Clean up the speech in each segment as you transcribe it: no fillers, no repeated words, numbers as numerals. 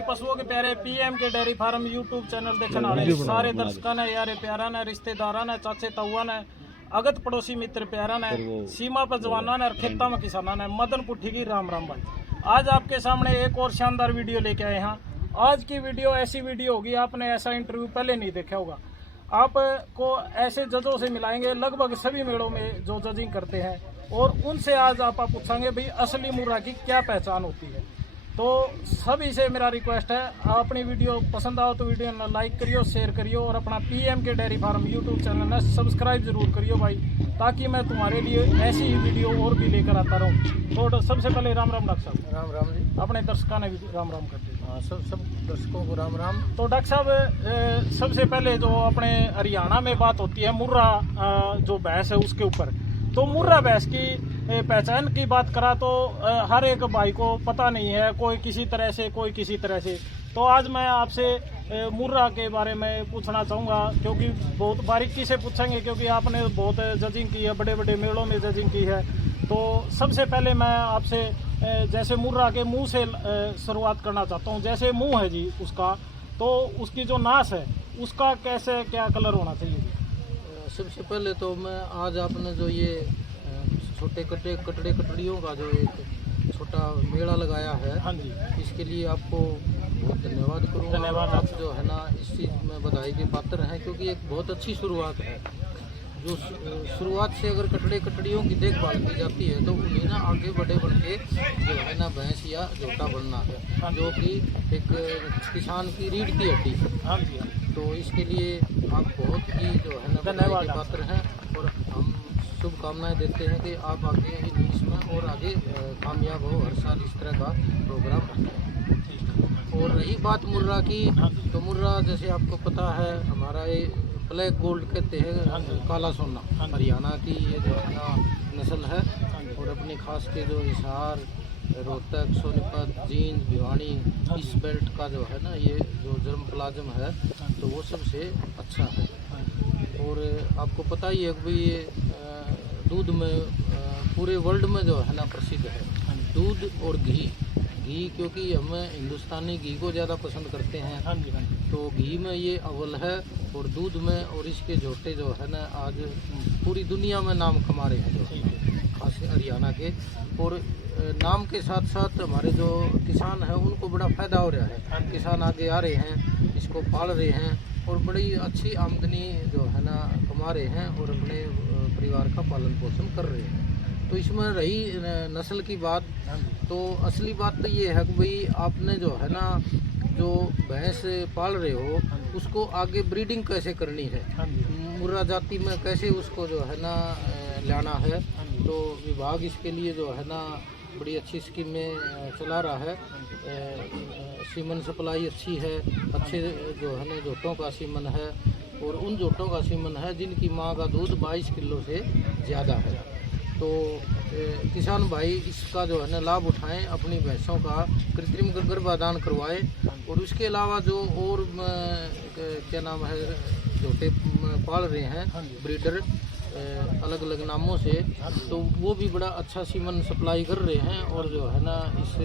पशुओं के प्यारे पीएम के डेयरी फार्म यूट्यूब चैनल देखने वाले सारे दर्शकों ने यारे प्यारा ने रिश्तेदारा ने चाचे ताऊआ ने अगत पड़ोसी मित्र प्यारा ने सीमा पर जवाना ने और खेता में किसाना ने मदन पुट्ठी की राम राम भाई। आज आपके सामने एक और शानदार वीडियो लेके आए हैं। आज की वीडियो ऐसी वीडियो होगी, आपने ऐसा इंटरव्यू पहले नहीं देखा होगा। आपको ऐसे जजों से मिलाएंगे लगभग सभी मेलों में जो जजिंग करते हैं, और उनसे आज आप पूछेंगे भाई असली मुर्रा की क्या पहचान होती है। तो सभी से मेरा रिक्वेस्ट है, अपनी वीडियो पसंद आओ तो वीडियो ने लाइक करियो, शेयर करियो और अपना पीएम के डेयरी फार्म यूट्यूब चैनल ने सब्सक्राइब जरूर करियो भाई, ताकि मैं तुम्हारे लिए ऐसी ही वीडियो और भी लेकर आता रहूँ। तो सबसे पहले राम राम डॉक्टर साहब। राम राम जी। अपने दर्शकों ने भी राम राम कर दिया। हाँ, सब दर्शकों को राम राम। तो डॉक्टर साहब सबसे पहले जो अपने हरियाणा में बात होती है मुर्रा जो भैंस है उसके ऊपर, तो मुर्रा भैंस की पहचान की बात करा तो हर एक भाई को पता नहीं है, कोई किसी तरह से कोई किसी तरह से। तो आज मैं आपसे मुर्रा के बारे में पूछना चाहूँगा, क्योंकि बहुत बारीकी से पूछेंगे, क्योंकि आपने बहुत जजिंग की है, बड़े बड़े मेलों में जजिंग की है। तो सबसे पहले मैं आपसे जैसे मुर्रा के मुंह से शुरुआत करना चाहता हूँ। जैसे मुंह है जी उसका, तो उसकी जो नास है उसका कैसे क्या कलर होना चाहिए? सबसे पहले तो मैं आज आपने जो ये छोटे कटड़ियों का जो एक छोटा मेला लगाया है, हाँ जी, इसके लिए आपको बहुत धन्यवाद करूँगा। धन्यवाद। आप जो है ना इस चीज़ में बधाई के पात्र हैं, क्योंकि एक बहुत अच्छी शुरुआत है। जो शुरुआत से अगर कटड़ियों की देखभाल की जाती है तो उन्हें ना आगे बढ़े के जो है ना भैंस या जोटा बनना है, जो कि एक किसान की रीढ़ की हड्डी है। हाँ जी। तो इसके लिए आप बहुत ही जो है ना बधाई के पात्र हैं, और हम शुभकामनाएं देते हैं कि आप आगे इसमें और आगे कामयाब हो, हर साल इस तरह का प्रोग्राम रखें। और रही बात मुर्रा की, तो मुर्रा जैसे आपको पता है हमारा ये ब्लैक गोल्ड कहते हैं, काला सोना, हरियाणा की ये जो है ना नस्ल है। और अपने खास के जो हिसार, रोहतक, सोनीपत, जींद, भिवानी, इस बेल्ट का जो है ना ये जो जर्म प्लाज्म है तो वो सबसे अच्छा है। और आपको पता ही है कि ये दूध में पूरे वर्ल्ड में जो है ना प्रसिद्ध है, दूध और घी। क्योंकि हम हिंदुस्तानी घी को ज़्यादा पसंद करते हैं, तो घी में ये अव्वल है, और दूध में, और इसके जोटे जो है ना आज पूरी दुनिया में नाम कमा रहे हैं, जो खास हरियाणा के। और नाम के साथ साथ हमारे जो किसान हैं उनको बड़ा फ़ायदा हो रहा है। किसान आगे आ रहे हैं, इसको पाल रहे हैं और बड़ी अच्छी आमदनी जो है ना कमा रहे हैं, और अपने परिवार का पालन पोषण कर रहे हैं। तो इसमें रही नस्ल की बात, तो असली बात तो ये है कि भाई आपने जो है ना जो भैंस पाल रहे हो उसको आगे ब्रीडिंग कैसे करनी है, मुर्रा जाति में कैसे उसको जो है ना लाना है। तो विभाग इसके लिए जो है ना बड़ी अच्छी स्कीमें चला रहा है। सीमन सप्लाई अच्छी है, अच्छे जो है ना जोटों का सीमन है, और उन जोटों का सीमन है जिनकी माँ का दूध 22 किलो से ज़्यादा है। तो किसान भाई इसका जो है ना लाभ उठाएं, अपनी भैंसों का कृत्रिम गर्भाधान करवाएं। और उसके अलावा जो और क्या नाम है जोटे पाल रहे हैं ब्रीडर अलग अलग नामों से, तो वो भी बड़ा अच्छा सीमन सप्लाई कर रहे हैं, और जो है ना इस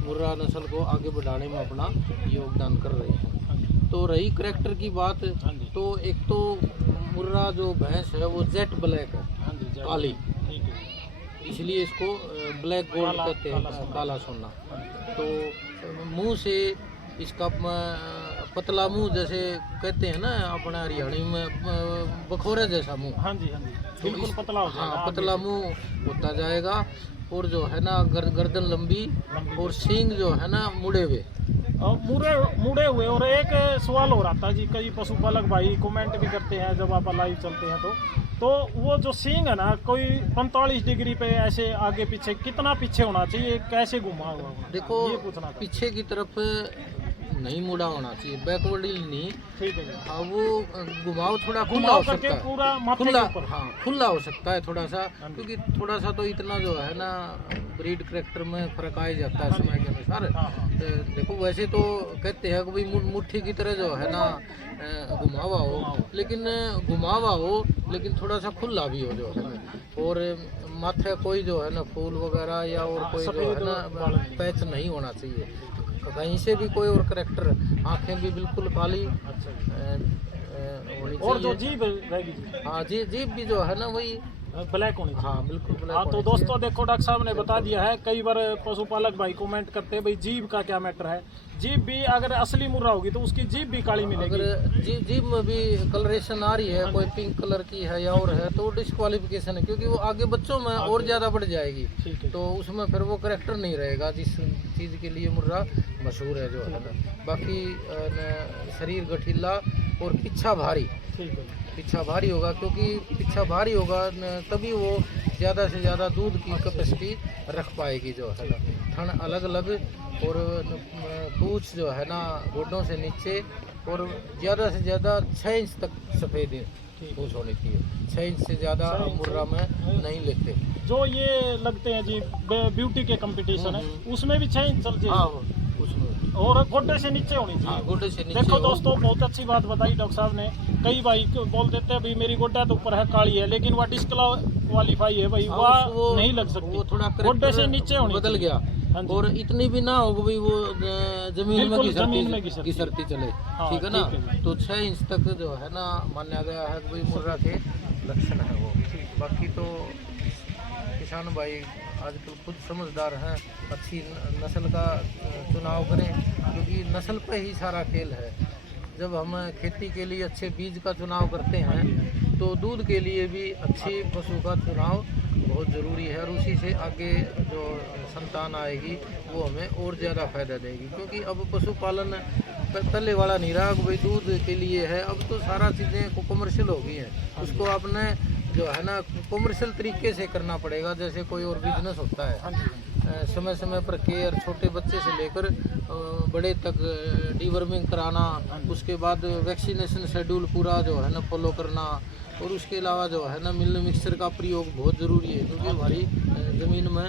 मुर्रा नस्ल को आगे बढ़ाने में अपना योगदान कर रहे हैं। तो रही करैक्टर की बात, तो एक तो मुर्रा जो भैंस है वो जेट ब्लैक है, काली, इसलिए इसको ब्लैक गोल्ड कहते हैं, काला सोना। तो मुंह से इसका पतला मुंह जैसे कहते हैं ना अपने हरियाणी में, बखोरे जैसा मुंह। हाँ जी, बिल्कुल पतला हो जाएगा। हाँ, पतला मुंह होता जाएगा, और जो है ना गर्दन लंबी, और सींग जो है ना मुड़े हुए और एक सवाल हो रहा था जी, कई पशुपालक भाई कमेंट भी करते हैं जब आप लाइव चलते हैं तो वो जो सींग है ना कोई 45 डिग्री पे ऐसे आगे पीछे कितना पीछे होना चाहिए, कैसे घुमा हुआ? देखो ये पूछना पीछे की तरफ नहीं मुड़ा होना चाहिए, बैकवर्ड नहीं। ठीक है। हाँ, वो घुमाव थोड़ा खुला हो सकता है, पूरा खुला, हाँ खुला हो सकता है थोड़ा सा, क्योंकि थोड़ा सा तो इतना जो है ना ब्रीड करैक्टर में फर्क आ जाता है समय के अनुसार। देखो वैसे तो कहते हैं कि भाई मुट्ठी की तरह जो है ना घुमावा हो, लेकिन थोड़ा सा खुला भी हो जो है ना। और माथे कोई जो है ना फूल वगैरह या और कोई जो है ना पैच नहीं होना चाहिए, कहीं से भी कोई और करेक्टर, आंखें भी बिल्कुल काली होनी और जो चाहिए। जीभ रहेगी जी, हाँ जी, जीभ भी जो है ना वही ब्लैक होनी चाहिए। हाँ बिल्कुल ब्लैक हाँ तो होनी दोस्तों देखो डॉक्टर साहब ने बता दिया है, कई बार पशुपालक भाई कमेंट करते हैं भाई जीभ का क्या मैटर है। जीभ भी अगर असली मुर्रा होगी तो उसकी जीभ भी काली चाहिए। मिलेगी। अगर जीभ में भी कलरेशन आ रही है, कोई पिंक कलर की है या और है, तो डिस्क्वालिफिकेशन है, क्योंकि वो आगे बच्चों में और ज़्यादा बढ़ जाएगी, ठीक है। तो उसमें फिर वो करेक्टर नहीं रहेगा जिस चीज़ के लिए मुर्रा मशहूर है जो है ना। बाकी शरीर गठीला और पीछा भारी, ठीक है। पीछा भारी होगा, क्योंकि पीछा भारी होगा तभी वो ज़्यादा से ज़्यादा दूध की कैपेसिटी रख पाएगी जो है ना। थन अलग अलग और पूँछ जो है ना घुटनों से नीचे और ज़्यादा से ज़्यादा 6 इंच तक सफ़ेद पूँछ होनी चाहिए। 6 इंच से ज़्यादा मुर्रा में नहीं लेते। जो ये लगते हैं जी ब्यूटी के कंपटीशन है, उसमें भी 6 इंच चल हाँ जाएगी उसमें और गोड्डे से नीचे होनी हाँ चाहिए। गोडे से नीचे देखो हो। दोस्तों बहुत अच्छी बात बताई डॉक्टर साहब ने। कई भाई बोल देते हैं भाई मेरी गोड्डा तो ऊपर है काली है, लेकिन वह डिस्क्वालीफाई है भाई, वह नहीं लग सकती। वो थोड़ा गोड्डे से नीचे होनी बदल चाहिए। गया, हाँ जी। और इतनी भी ना हो भाई वो जमीन में बिल्कुल जमीन में घिसरती चले, हाँ, ठीक है ना। ठीक है। तो 6 इंच तक जो है ना माना गया है कि भाई मुर्रा के लक्षण है वो। बाकी तो किसान भाई आजकल खुद समझदार हैं, अच्छी नस्ल का चुनाव करें, क्योंकि नस्ल पे ही सारा खेल है। जब हम खेती के लिए अच्छे बीज का चुनाव करते हैं तो दूध के लिए भी अच्छी पशु का चुनाव बहुत ज़रूरी है, और उसी से आगे जो संतान आएगी वो हमें और ज़्यादा फायदा देगी। क्योंकि अब पशुपालन पहले वाला नहीं रहा कि भाई दूध के लिए है, अब तो सारा चीज़ें कमर्शियल हो गई हैं। उसको आपने जो है ना कमर्शियल तरीके से करना पड़ेगा, जैसे कोई और बिजनेस होता है। समय समय पर केयर, छोटे बच्चे से लेकर बड़े तक डीवर्मिंग कराना, उसके बाद वैक्सीनेशन शेड्यूल पूरा जो है ना फॉलो करना, और उसके अलावा जो है ना मिल्क मिक्सचर का प्रयोग बहुत ज़रूरी है, क्योंकि हमारी ज़मीन में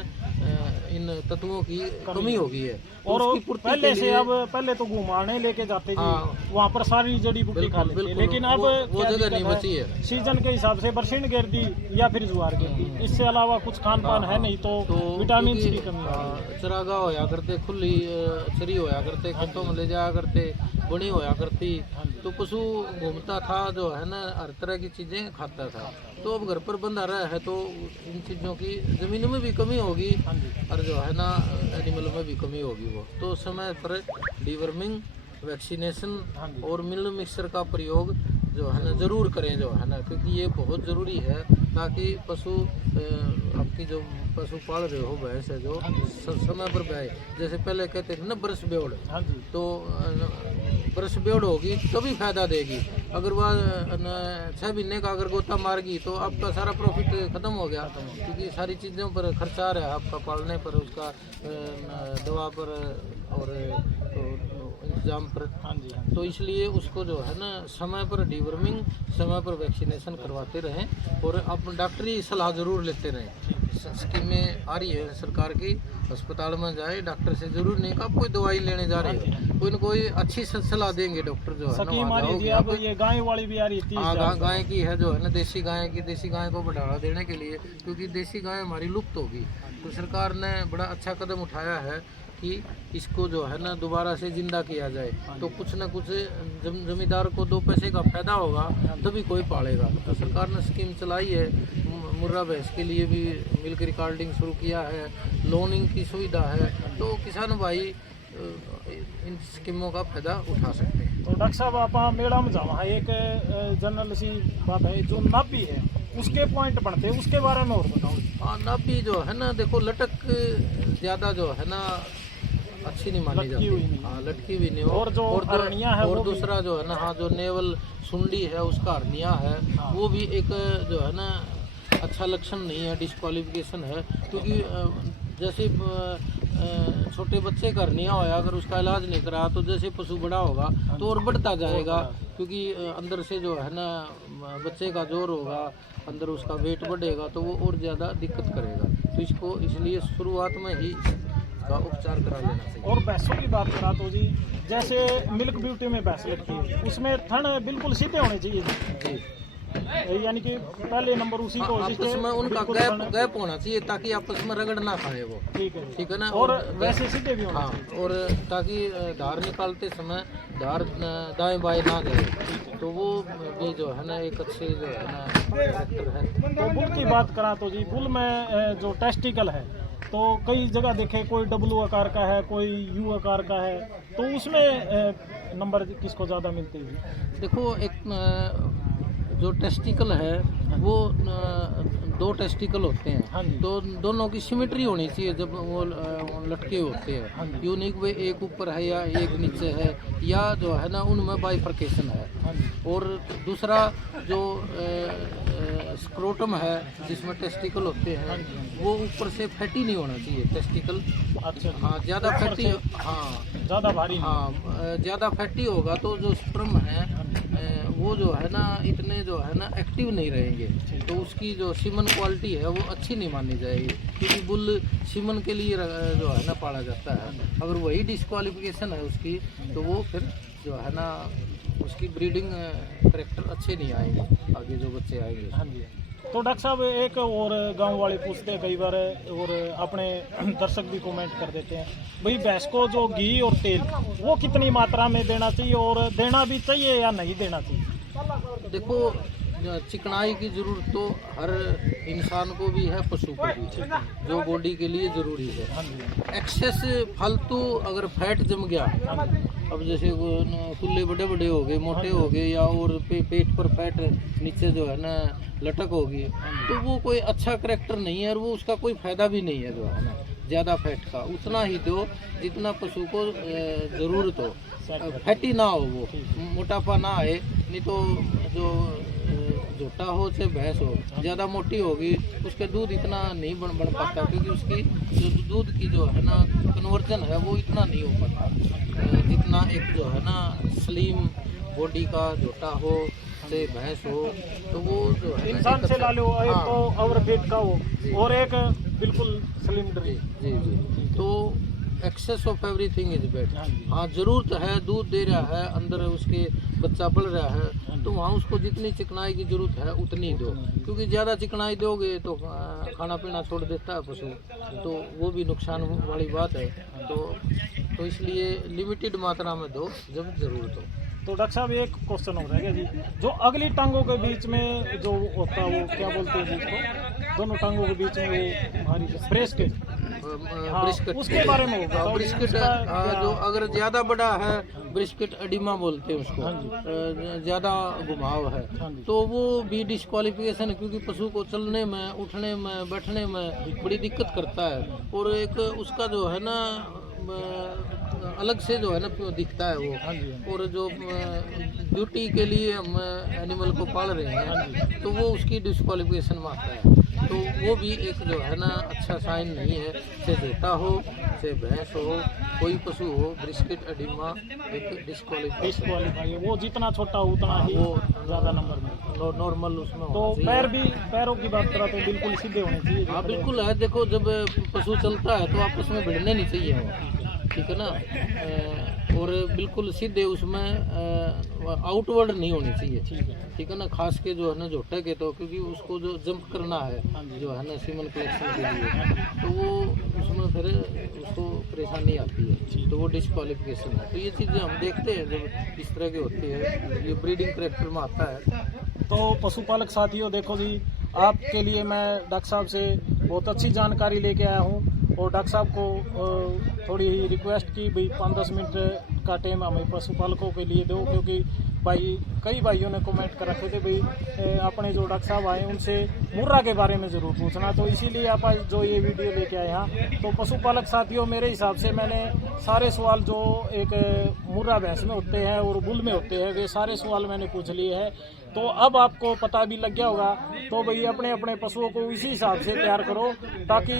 इन तत्वों की कमी हो गई है। और उसकी पूर्ति पहले के से लिए- अब पहले तो घुमाने लेके जाते जी, हाँ। वहाँ पर सारी जड़ी बूटी खा बिल्कुल, लेते, बिल्कुल। लेकिन अब वो क्या जगह दिक्कत नहीं है, बची है। सीजन के हिसाब से बरसीन गिर दी या फिर ज्वार गिर दी, इससे अलावा कुछ खान पान है नहीं, तो विटामिन की क्योंकि, कमी है। चरागाह होया करते, खुली चरी होया करते, खेतों में ले जाया करते, बनी होया करती, तो पशु घूमता था जो है ना, हर तरह की चीज़ें खाता था। तो अब घर पर बंधा रहा है तो इन चीज़ों की ज़मीन में भी कमी होगी, और जो है ना एनिमल में भी कमी होगी। वो तो समय पर डीवर्मिंग, वैक्सीनेशन और मिल्क मिक्सचर का प्रयोग जो है ना ज़रूर करें जो है ना, क्योंकि ये बहुत ज़रूरी है, ताकि पशु आपकी जो पशु पाल रहे हो भैंस है जो समय पर बहे। जैसे पहले कहते थे ना ब्रश बेवड़, तो ब्रश बेवड़ होगी तभी फायदा देगी। अगर वह 6 महीने का अगर गोता मार गई तो आपका सारा प्रॉफिट ख़त्म हो गया, क्योंकि सारी चीज़ों पर खर्चा आ रहा है आपका, पालने पर, उसका दवा पर और इंतजाम पर। तो इसलिए उसको जो है ना समय पर डीवर्मिंग, समय पर वैक्सीनेशन करवाते रहें, और आप डॉक्टरी सलाह ज़रूर लेते रहें। स्कीमें आ रही है सरकार की, अस्पताल में जाए, डॉक्टर से जरूर नहीं कि आप कोई दवाई लेने जा रहे हो, कोई न कोई अच्छी सलाह देंगे डॉक्टर जो है ना। स्कीम आ रही थी, अब ये गाय वाली भी आ रही थी। हाँ, गाय की है जो है ना, देसी गाय को बढ़ावा देने के लिए, क्योंकि देसी गाय हमारी लुप्त होगी, तो सरकार ने बड़ा अच्छा कदम उठाया है कि इसको जो है ना दोबारा से जिंदा किया जाए, तो कुछ न कुछ जमींदार को 2 पैसे का फायदा होगा, तभी कोई पालेगा। तो सरकार ने स्कीम चलाई है, मुर्रा भैंस के लिए भी मिल्क रिकॉर्डिंग शुरू किया है, लोनिंग की सुविधा है, तो किसान भाई इन स्कीमों का फायदा उठा सकते हैं। तो डॉक्टर साहब आप मेला में जावा एक जनरल सी बात है, जो नाभि है उसके पॉइंट बनते हैं, उसके बारे में और बताओ। हाँ, नाभि जो है ना, देखो लटक ज़्यादा जो है ना अच्छी नहीं मानी जाती, हाँ लटकी भी नहीं हो। और जो हरनिया है, और दूसरा जो है ना, हाँ जो नेवल सुंडी है उसका हरनिया है, वो भी एक जो है ना अच्छा लक्षण नहीं है, डिस्क्वालिफिकेशन है। क्योंकि जैसे छोटे बच्चे का हरनिया होया, अगर उसका इलाज नहीं करा तो जैसे पशु बड़ा होगा तो और बढ़ता जाएगा, क्योंकि अंदर से जो है ना बच्चे का जोर होगा, अंदर उसका वेट बढ़ेगा, तो वो और ज़्यादा दिक्कत करेगा। तो इसको इसलिए शुरुआत में ही का उपचार करा लेना चाहिए। और भैंसों की बात करा तो जी, जैसे मिल्क ब्यूटी में भैंस लगती है, उसमें थन बिल्कुल सीधे होने चाहिए जी, यानी कि पहले नंबर उसी को आपस में उनका गैप होना चाहिए ताकि आपस में रगड़ ना खाए वो। ठीक है ना। और वैसे सीधे भी होना हाँ, और ताकि धार निकालते समय धार दाएं बाएं ना जाए, तो वो भी जो है ना एक अच्छे जो है ना फैक्टर है। तो बुल की बात करा तो जी, बुल में जो टेस्टिकल है तो कई जगह देखे, कोई डब्लू आकार का है, कोई यू आकार का है, तो उसमें नंबर किसको ज़्यादा मिलते हैं? देखो, एक जो टेस्टिकल है वो 2 टेस्टिकल होते हैं, तो दोनों की सिमेट्री होनी चाहिए जब वो लटके होते हैं। यूनिक वे एक ऊपर है या एक नीचे है, या जो है ना उनमें बाइफर्केशन है। और दूसरा जो स्क्रोटम है जिसमें टेस्टिकल होते हैं, वो ऊपर से फैटी नहीं होना चाहिए टेस्टिकल। अच्छा। हाँ, ज़्यादा फैटी, हाँ ज़्यादा भारी, हाँ ज़्यादा फैटी होगा तो जो स्पर्म है वो जो है ना इतने जो है ना एक्टिव नहीं रहेंगे, तो उसकी जो सीमन क्वालिटी है वो अच्छी नहीं मानी जाएगी, क्योंकि बुल सीमन के लिए जो है ना पाला जाता है। अगर वही डिस्क्वालिफिकेशन है उसकी, तो वो फिर जो है ना उसकी ब्रीडिंग करेक्टर अच्छे नहीं आएंगे, आगे जो बच्चे आएंगे। हाँ जी। तो डॉक्टर साहब, एक और गांव वाले पूछते हैं कई बार, और अपने दर्शक भी कमेंट कर देते हैं, भाई भैंस को जो घी और तेल वो कितनी मात्रा में देना चाहिए, और देना भी चाहिए या नहीं देना चाहिए? देखो, चिकनाई की जरूरत तो हर इंसान को भी है, पशु को भी, जो बॉडी के लिए ज़रूरी है। एक्सेस फालतू अगर फैट जम गया, अब जैसे कुल्ले बड़े बड़े हो गए, मोटे हो गए, या और पेट पर फैट नीचे जो है ना लटक होगी, तो वो कोई अच्छा करेक्टर नहीं है, और वो उसका कोई फ़ायदा भी नहीं है जो है ना। ज़्यादा फैट का उतना ही दो जितना पशु को ज़रूरत हो, फैटी ना हो, वो मोटापा ना आए। नहीं तो जो झोटा हो चाहे भैंस हो, ज़्यादा मोटी होगी उसके दूध इतना नहीं बन पाता, क्योंकि उसकी जो दूध की जो है ना कन्वर्जन है वो इतना नहीं हो पाता जितना एक जो है ना स्लिम बॉडी का झोटा हो से भैंस हो, तो वो जो है इंसान से ला लो, एक तो ओवरवेट का हो और एक बिल्कुल स्लिम ड्री। जी जी। तो excess of everything is bad. हाँ, जरूरत है, दूध दे रहा है, अंदर उसके बच्चा पल रहा है, तो वहाँ उसको जितनी चिकनाई की जरूरत है उतनी दो, क्योंकि ज़्यादा चिकनाई दोगे तो खाना पीना छोड़ देता है पशु, तो वो भी नुकसान वाली बात है। तो इसलिए लिमिटेड मात्रा में दो जब ज़रूरत हो। तो डॉक्टर साहब, एक क्वेश्चन हो रहेगा जी, जो अगली टांगों के बीच में जो होता है वो क्या बोलते हैं जिसको, दोनों टांगों के बीच में वो हमारी ब्रेस्केट, ब्रिस्केट, उसके बारे में होगा। ब्रिस्केट जो अगर ज़्यादा बड़ा है, ब्रिस्केट एडिमा बोलते हैं उसको, ज़्यादा घुमाव है, तो वो भी डिस्क्वालिफिकेशन है, क्योंकि पशु को चलने में, उठने में, बैठने में बड़ी दिक्कत करता है, और एक उसका जो है ना अलग से जो है ना दिखता है वो। और जो ड्यूटी के लिए हम एनिमल को पाल रहे हैं, तो वो उसकी डिस्क्वालिफिकेशन में आता है, तो वो भी एक जो है ना अच्छा साइन नहीं है। चाहे झोटा हो, चाहे भैंस हो, कोई पशु हो, ब्रिस्केट एडिमा एक डिस्क्वालीफाई, वो जितना छोटा हो उतना ही वो ज़्यादा नंबर में नॉर्मल उसमें। तो पैरों की बात करा तो बिल्कुल सीधे होने चाहिए। हाँ बिल्कुल है। देखो, जब पशु चलता है तो आपस में भिड़ने नहीं चाहिए वो, ठीक है ना, और बिल्कुल सीधे, उसमें आउटवर्ड नहीं होनी चाहिए, ठीक है ना, खास के जो है ना झोटे के, तो क्योंकि उसको जो जंप करना है जो है ना सीमन कलेक्शन के लिए, तो वो उसमें फिर उसको परेशानी आती है, तो वो डिस्क्वालिफिकेशन है। तो ये चीज़ें हम देखते हैं जब इस तरह की होती है, ये ब्रीडिंग करेक्टर में आता है। तो पशुपालक साथियों, देखो जी, आपके लिए मैं डॉक्टर साहब से बहुत अच्छी जानकारी लेके आया हूँ, और डॉक्टर साहब को थोड़ी ही रिक्वेस्ट की, भाई 5-10 मिनट का टाइम हमें पशुपालकों के लिए दो, क्योंकि भाई कई भाइयों ने कमेंट कर रखे थे, भाई अपने जो डॉक्टर साहब आए उनसे मुर्रा के बारे में ज़रूर पूछना, तो इसीलिए आप आज जो ये वीडियो लेके आए यहाँ। तो पशुपालक साथियों, मेरे हिसाब से मैंने सारे सवाल जो एक मुर्रा भैंस में होते हैं और बुल में होते हैं, वे सारे सवाल मैंने पूछ लिए हैं। तो अब आपको पता भी लग गया होगा, तो भाई अपने अपने पशुओं को इसी हिसाब से तैयार करो, ताकि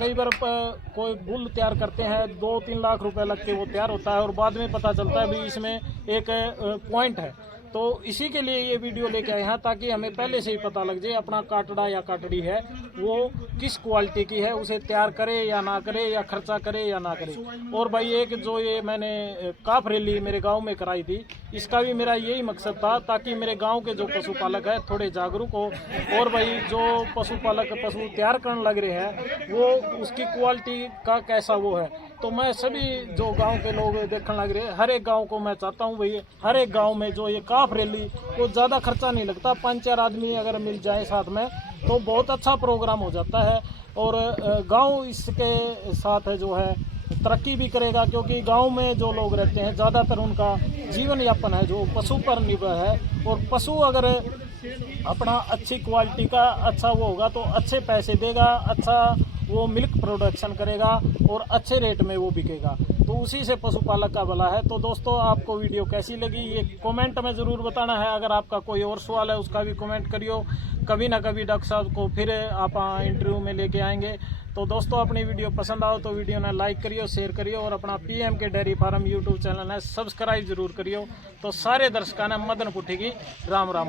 कई बार कोई बुल तैयार करते हैं 2-3 लाख रुपए लग के वो तैयार होता है, और बाद में पता चलता है भाई इसमें एक पॉइंट है। तो इसी के लिए ये वीडियो लेके आए हैं, ताकि हमें पहले से ही पता लग जाए अपना काटड़ा या काटड़ी है वो किस क्वालिटी की है, उसे तैयार करे या ना करे, या खर्चा करे या ना करे। और भाई एक जो ये मैंने काफ रैली मेरे गांव में कराई थी, इसका भी मेरा यही मकसद था ताकि मेरे गांव के जो पशुपालक है थोड़े जागरूक हो, और भाई जो पशुपालक पशु तैयार करने लग रहे हैं वो उसकी क्वालिटी का कैसा वो है। तो मैं सभी जो गांव के लोग देखने लग रहे हैं, हर एक गांव को मैं चाहता हूं भाई हर एक गांव में जो ये काफ रैली को ज़्यादा खर्चा नहीं लगता, 5-4 आदमी अगर मिल जाए साथ में तो बहुत अच्छा प्रोग्राम हो जाता है। और गांव इसके साथ जो है तरक्की भी करेगा, क्योंकि गांव में जो लोग रहते हैं ज़्यादातर उनका जीवन यापन है जो पशु पर निर्भर है। और पशु अगर अपना अच्छी क्वालिटी का अच्छा वो होगा तो अच्छे पैसे देगा, अच्छा वो मिल्क प्रोडक्शन करेगा और अच्छे रेट में वो बिकेगा, तो उसी से पशुपालक का भला है। तो दोस्तों आपको वीडियो कैसी लगी ये कमेंट में ज़रूर बताना है। अगर आपका कोई और सवाल है उसका भी कमेंट करियो, कभी ना कभी डॉक्टर साहब को फिर आप इंटरव्यू में लेके आएंगे। तो दोस्तों अपनी वीडियो पसंद आओ तो वीडियो ने लाइक करियो, शेयर करियो, और अपना PMK dairy farm YouTube channel है सब्सक्राइब जरूर करियो। तो सारे दर्शकों ने मदन पुठी की राम राम।